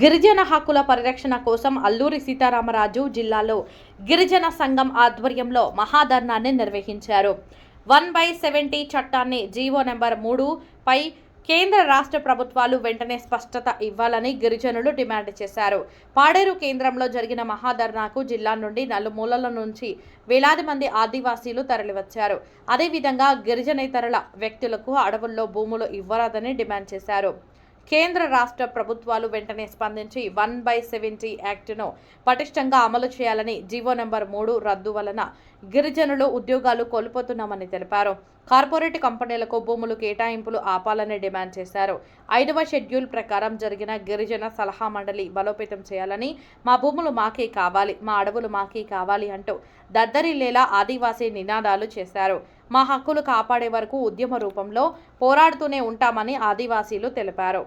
గిరిజన హక్కుల పరిరక్షణ కోసం అల్లూరి సీతారామరాజు జిల్లాలో గిరిజన సంఘం ఆధ్వర్యంలో మహాధర్నాన్ని నిర్వహించారు. 1/70 చట్టాన్ని జీవో నెంబర్ 3పై కేంద్ర రాష్ట్ర ప్రభుత్వాలు వెంటనే స్పష్టత ఇవ్వాలని గిరిజనులు డిమాండ్ చేశారు. పాడేరు కేంద్రంలో జరిగిన మహాధర్నాకు జిల్లా నుండి నలుమూలల నుంచి వేలాది మంది ఆదివాసీలు తరలివచ్చారు. అదేవిధంగా గిరిజనేతరుల వ్యక్తులకు అడవుల్లో భూములు ఇవ్వరాదని డిమాండ్ చేశారు. కేంద్ర రాష్ట్ర ప్రభుత్వాలు వెంటనే స్పందించి 1/70 యాక్టును పటిష్టంగా అమలు చేయాలని, జీవో నెంబర్ 3 రద్దు వలన గిరిజనులు ఉద్యోగాలు కోల్పోతున్నామని తెలిపారు. కార్పొరేట్ కంపెనీలకు భూములు కేటాయింపులు ఆపాలని డిమాండ్ చేశారు. 5వ షెడ్యూల్ ప్రకారం జరిగిన గిరిజన సలహా మండలి బలోపేతం చేయాలని, మా భూములు మాకే కావాలి, మా అడవులు మాకే కావాలి అంటూ దద్దరిల్లేలా ఆదివాసీ నినాదాలు చేశారు. మా హక్కులు కాపాడే వరకు ఉద్యమ రూపంలో పోరాడుతూనే ఉంటామని ఆదివాసీలు తెలిపారు.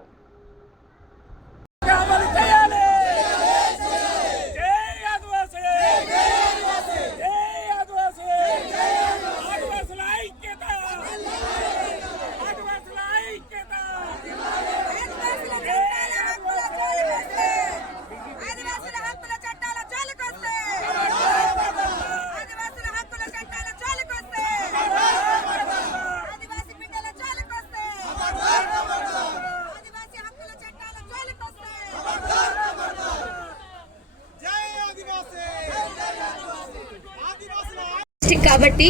కాబట్టి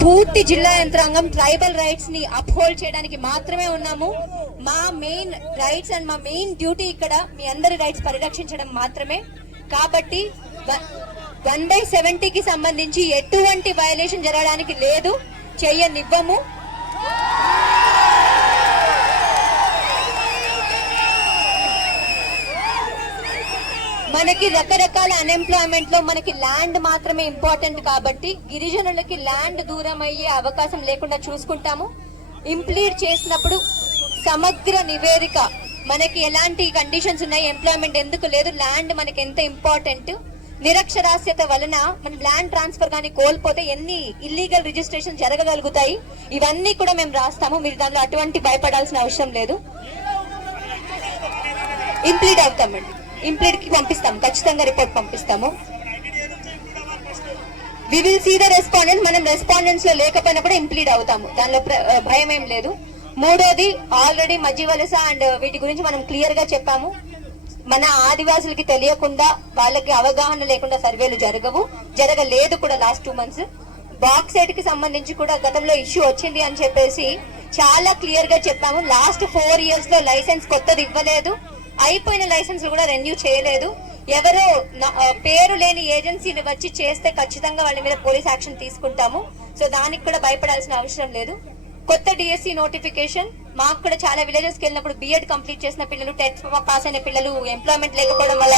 పూర్తి జిల్లా యంత్రాంగం ట్రైబల్ రైట్స్ ని అప్హోల్డ్ చేయడానికి మాత్రమే ఉన్నాము. మా మెయిన్ రైట్స్ అండ్ మా మెయిన్ డ్యూటీ ఇక్కడ మీ అందరి రైట్స్ పరిరక్షించడం మాత్రమే. కాబట్టి 1/70కి సంబంధించి ఎటువంటి వయలేషన్ జరగడానికి లేదు, చెయ్యనివ్వము. మనకి రకరకాల అన్ఎంప్లాయ్మెంట్ లో మనకి ల్యాండ్ మాత్రమే ఇంపార్టెంట్ కాబట్టి గిరిజనులకి ల్యాండ్ దూరం అయ్యే అవకాశం లేకుండా చూసుకుంటాము. ఇంప్లీడ్ చేసినప్పుడు సమగ్ర నివేదిక, మనకి ఎలాంటి కండిషన్స్ ఉన్నాయి, ఎంప్లాయ్మెంట్ ఎందుకు లేదు, ల్యాండ్ మనకి ఎంత ఇంపార్టెంట్, నిరక్షరాస్యత వలన మనం ల్యాండ్ ట్రాన్స్ఫర్ కానీ కోల్పోతే ఎన్ని ఇల్లీగల్ రిజిస్ట్రేషన్ జరగగలుగుతాయి, ఇవన్నీ కూడా మేము రాస్తాము. మీరు దానిలో అటువంటి భయపడాల్సిన అవసరం లేదు. ఇంప్లీడ్ అవుతామండి, ఇంప్లీడ్ కి పంపిస్తాము, ఖచ్చితంగా రిపోర్ట్ పంపిస్తాము. We will see the respondent. మనం రెస్పాండెంట్స్ లో లేకపోయినా కూడా ఇంప్లీడ్ అవుతాము, దానిలో భయం ఏం లేదు. మూడోది, ఆల్రెడీ మధ్య వలస అండ్ వీటి గురించి మనం క్లియర్ గా చెప్పాము. మన ఆదివాసులకి తెలియకుండా, వాళ్ళకి అవగాహన లేకుండా సర్వేలు జరగలేదు కూడా లాస్ట్ 2 months. బాక్సైట్ కి సంబంధించి కూడా గతంలో ఇష్యూ వచ్చింది అని చెప్పేసి చాలా క్లియర్ గా చెప్పాము. లాస్ట్ 4 years లో లైసెన్స్ కొత్తది ఇవ్వలేదు, అయిపోయిన లైసెన్స్ కూడా రెన్యూ చేయలేదు. ఎవరో పేరు లేని ఏజెన్సీని వచ్చి చేస్తే ఖచ్చితంగా వాళ్ళ మీద పోలీస్ యాక్షన్ తీసుకుంటాము. సో దానికి కూడా భయపడాల్సిన అవసరం లేదు. కొత్త డిఎస్సి నోటిఫికేషన్, మాకు కూడా చాలా విలేజెస్ కి వెళ్ళినప్పుడు బిఎడ్ కంప్లీట్ చేసిన పిల్లలు, టెట్ పాస్ అయిన పిల్లలు ఎంప్లాయ్మెంట్ లేకపోవడం వల్ల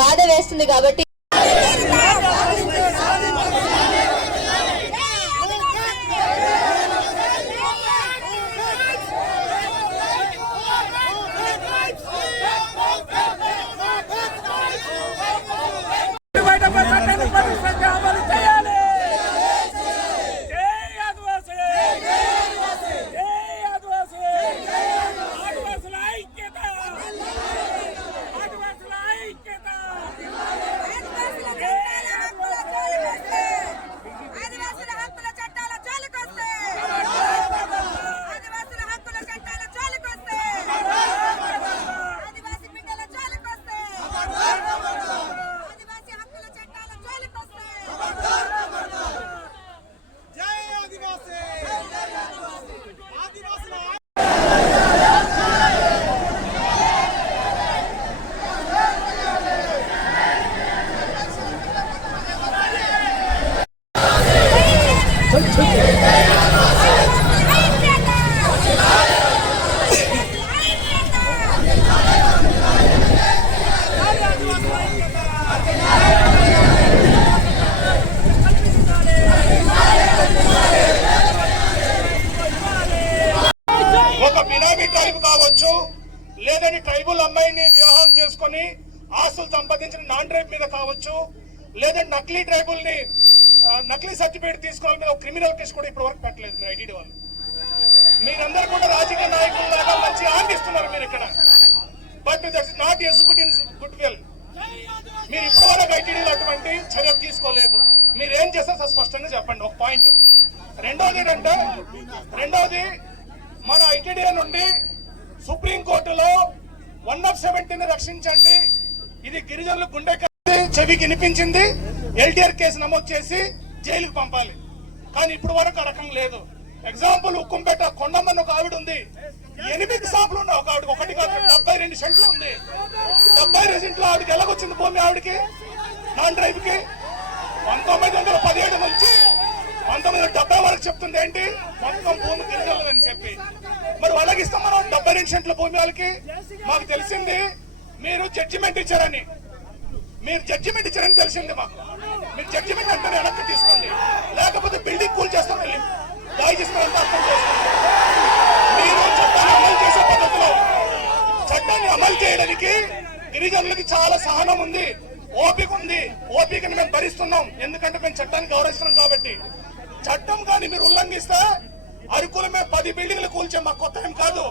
బాధ వేస్తుంది. కాబట్టి లేదని ట్రైబల్ అమ్మాయిని వివాహం చేసుకుని ఆస్తులు సంపాదించిన నాన్ ట్రైబ్ మీద కావచ్చు, లేదంటే నకిలీ ట్రైబుల్ ని నకిలీ సర్టిఫికేట్ తీసుకోవాలి మీద ఒక క్రిమినల్ కేసు కూడా ఇప్పటి వరకు పెట్టలేదు మీ ఐటీడీ వాళ్ళు. మీరందరూ కూడా రాజకీయ నాయకుల్లాగా మంచి ఆందిస్తున్నారు మీరు ఇక్కడ. But that's not executive good will. మీరు ఇప్పటి వరకు ఐటీడీలో అటువంటి చర్య తీసుకోలేదు. మీరు ఏం చేస్తారు స్పష్టంగా చెప్పండి. ఒక పాయింట్. రెండోది మన ఐటీడీ నుండి సుప్రీంకోర్టులో 117 రక్షించండి, ఇది గిరిజనులు గుండె చెవికి వినిపించింది, ఎల్టీఆర్ కేసు నమోదు చేసి జైలుకు పంపాలి. కానీ ఇప్పుడు వరకు ఆ రకం లేదు. ఎగ్జాంపుల్ ఉక్కుంపేట కొండమ్మని ఒక ఆవిడ ఉంది, 8 షాపులు ఉన్నాయి. ఒక ఆవిడకి ఒకటి కాదు 72 సెంట్లు ఉంది. 72 సెంట్లు ఆవిడకి ఎలాగొచ్చింది భూమి? ఆవిడకి నాన్ డ్రైవ్ కి 1917 నుంచి 1970 వరకు చెప్తుంది ఏంటి మొత్తం భూమి గిరిజనులని చెప్పి. మరి వాళ్ళకి ఇస్తాం మనం 72 సెంట్ల భూమి వాళ్ళకి. మాకు తెలిసింది మీరు జడ్జిమెంట్ ఇచ్చారని. తెలిసింది మాకు. మీరు జడ్జిమెంట్ అంటే వెనక్కి తీసుకోండి, లేకపోతే బిల్డింగ్ కూల్ చేస్తాం, వెళ్ళి దయచేస్తారంటే అర్థం చేసుకోండి. మీరు చట్టాన్ని అమలు చేసే పద్ధతిలో చట్టాన్ని అమలు చేయడానికి గిరిజనులకి చాలా సహనం ఉంది, ఓపిక ఉంది. ఓపికని మేము భరిస్తున్నాం, ఎందుకంటే మేము చట్టాన్ని గౌరవిస్తున్నాం కాబట్టి. చట్టం కానీ మీరు ఉల్లంఘిస్తే అరకులమే 10 బిల్డింగ్లు కూల్చే మాకు కొత్త ఏం కాదు.